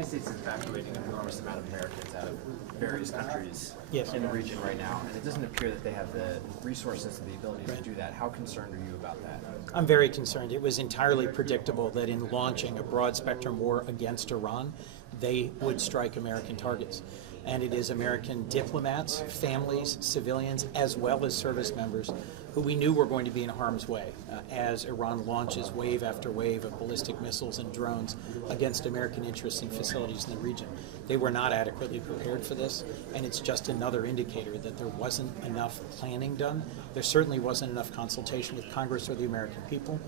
United States is evacuating an enormous amount of Americans out of various countries in the region right now, and it doesn't appear that they have the resources and the ability to do that. How concerned are you about that? I'm very concerned. It was entirely predictable that in launching a broad-spectrum war against Iran, they would strike American targets. And it is American diplomats, families, civilians, as well as service members who we knew were going to be in harm's way as Iran launches wave after wave of ballistic missiles and drones against American interests and facilities in the region. They were not adequately prepared for this, and it's just another indicator that there wasn't enough planning done. There certainly wasn't enough consultation with Congress or the American people.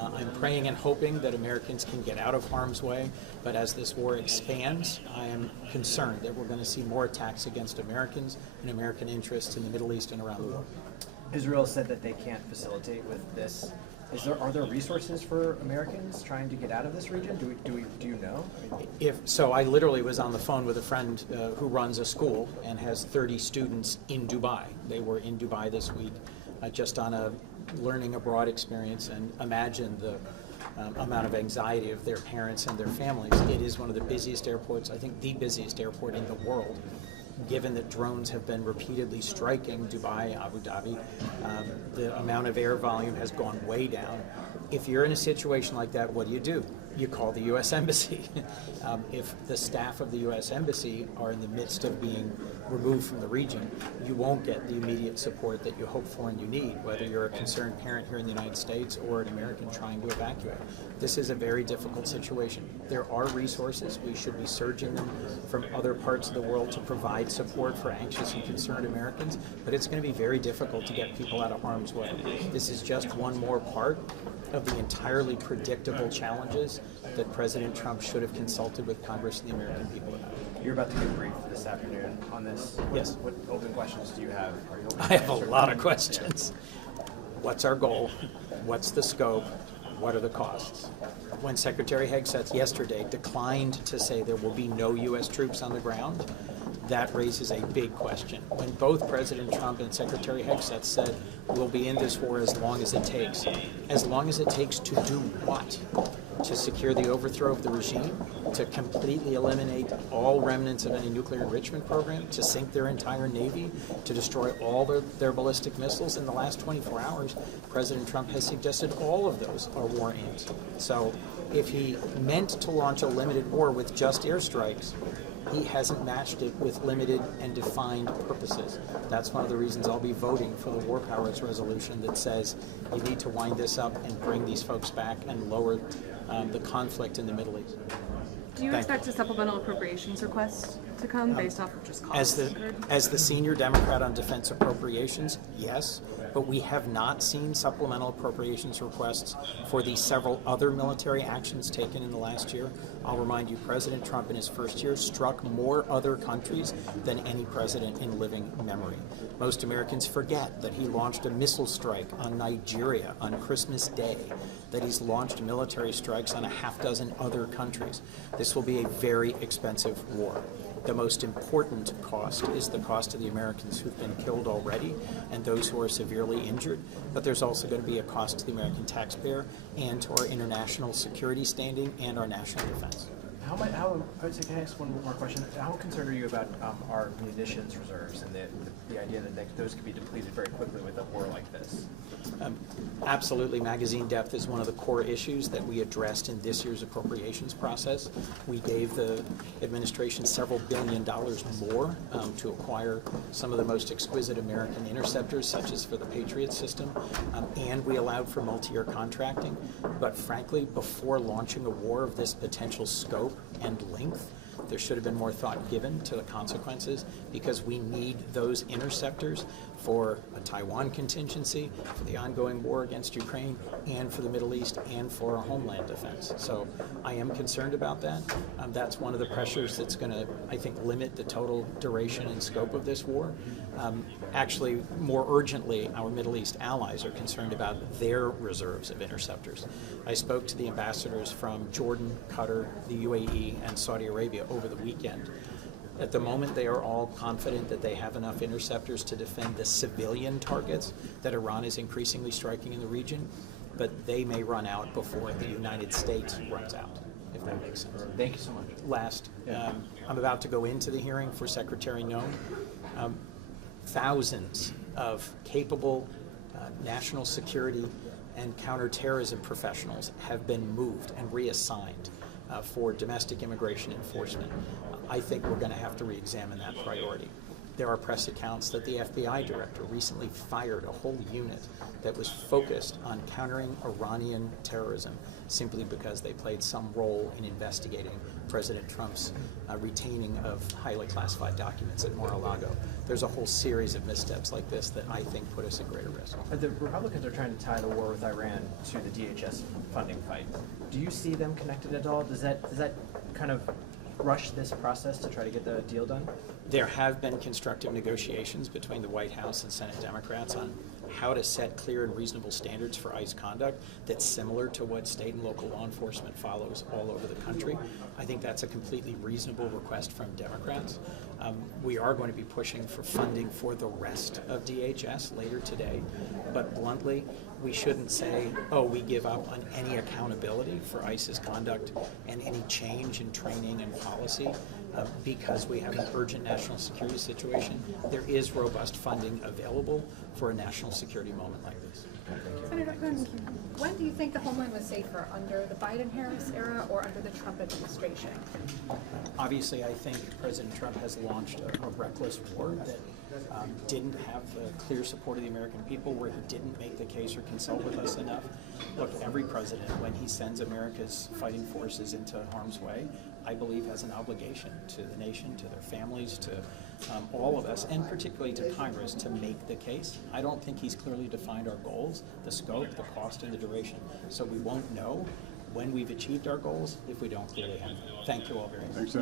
I'm praying and hoping that Americans can get out of harm's way, but as this war expands, I am concerned that we're going to see more attacks against Americans and American interests in the Middle East and around the world. Israel said that they can't facilitate with this. Are there resources for Americans trying to get out of this region? Do you know? I literally was on the phone with a friend who runs a school and has 30 students in Dubai. They were in Dubai this week just on a learning abroad experience, and imagine the amount of anxiety of their parents and their families. It is one of the busiest airports, I think the busiest airport in the world. Given that drones have been repeatedly striking Dubai, Abu Dhabi, the amount of air volume has gone way down. If you're in a situation like that, what do? You call the U.S. Embassy. If the staff of the U.S. Embassy are in the midst of being removed from the region, you won't get the immediate support that you hope for and you need, whether you're a concerned parent here in the United States or an American trying to evacuate. This is a very difficult situation. There are resources. We should be surging them from other parts of the world to provide support for anxious and concerned Americans, but it's going to be very difficult to get people out of harm's way. This is just one more part of the entirely predictable challenges that President Trump should have consulted with Congress and the American people about. You're about to get briefed this afternoon on this. Yes. What open questions do you have? I have a lot of questions. What's our goal? What's the scope? What are the costs? When Secretary Hegseth yesterday declined to say there will be no U.S. troops on the ground, that raises a big question. When both President Trump and Secretary Hegseth said we'll be in this war as long as it takes to do what? To secure the overthrow of the regime, to completely eliminate all remnants of any nuclear enrichment program, to sink their entire Navy, to destroy all their ballistic missiles. In the last 24 hours, President Trump has suggested all of those are war aims. So if he meant to launch a limited war with just airstrikes, he hasn't matched it with limited and defined purposes. That's one of the reasons I'll be voting for the War Powers resolution that says you need to wind this up and bring these folks back and lower the conflict in the Middle East. Do you expect a supplemental appropriations request to come based off of just costs? As the senior Democrat on defense appropriations, yes, but we have not seen supplemental appropriations requests for the several other military actions taken in the last year. I'll remind you, President Trump in his first year struck more other countries than any president in living memory. Most Americans forget that he launched a missile strike on Nigeria on Christmas Day, that he's launched military strikes on a half dozen other countries. This will be a very expensive war. The most important cost is the cost of the Americans who've been killed already and those who are severely injured, but there's also going to be a cost to the American taxpayer and to our international security standing and our national defense. Can I ask one more question? How concerned are you about our munitions reserves and the idea that those could be depleted very quickly with a war like this? Absolutely. Magazine depth is one of the core issues that we addressed in this year's appropriations process. We gave the administration several $billion more to acquire some of the most exquisite American interceptors, such as for the Patriot system, and we allowed for multi-year contracting. But frankly, before launching a war of this potential scope and length, there should have been more thought given to the consequences, because we need those interceptors for a Taiwan contingency, for the ongoing war against Ukraine, and for the Middle East, and for our homeland defense. So I am concerned about that. That's one of the pressures that's going to, I think, limit the total duration and scope of this war. Actually, more urgently, our Middle East allies are concerned about their reserves of interceptors. I spoke to the ambassadors from Jordan, Qatar, the UAE, and Saudi Arabia over the weekend. At the moment, they are all confident that they have enough interceptors to defend the civilian targets that Iran is increasingly striking in the region, but they may run out before the United States runs out. if that makes sense. Thank you so much. Last, Yeah. I'm about to go into the hearing for Secretary Noem. Thousands of capable national security and counterterrorism professionals have been moved and reassigned for domestic immigration enforcement. I think we're going to have to re-examine that priority. There are press accounts that the FBI director recently fired a whole unit that was focused on countering Iranian terrorism simply because they played some role in investigating President Trump's retaining of highly classified documents at Mar-a-Lago. There's a whole series of missteps like this that I think put us at greater risk. The Republicans are trying to tie the war with Iran to the DHS funding fight. Do you see them connected at all? Does that kind of rush this process to try to get the deal done? There have been constructive negotiations between the White House and Senate Democrats on how to set clear and reasonable standards for ICE conduct that's similar to what state and local law enforcement follows all over the country. I think that's a completely reasonable request from Democrats. We are going to be pushing for funding for the rest of DHS later today, but bluntly, we shouldn't say, oh, we give up on any accountability for ICE's conduct and any change in training and policy because we have an urgent national security situation. There is robust funding available for a national security moment like this. Senator Coons, when do you think the homeland was safer, under the Biden-Harris era or under the Trump administration? Obviously, I think President Trump has launched a reckless war that didn't have the clear support of the American people, where he didn't make the case or consult with us enough. Look, every president, when he sends America's fighting forces into harm's way, I believe has an obligation to the nation, to their families, to all of us, and particularly to Congress, to make the case. I don't think he's clearly defined our goals, the scope, the cost, and the duration. So we won't know when we've achieved our goals if we don't clearly have them. Thank you all very much.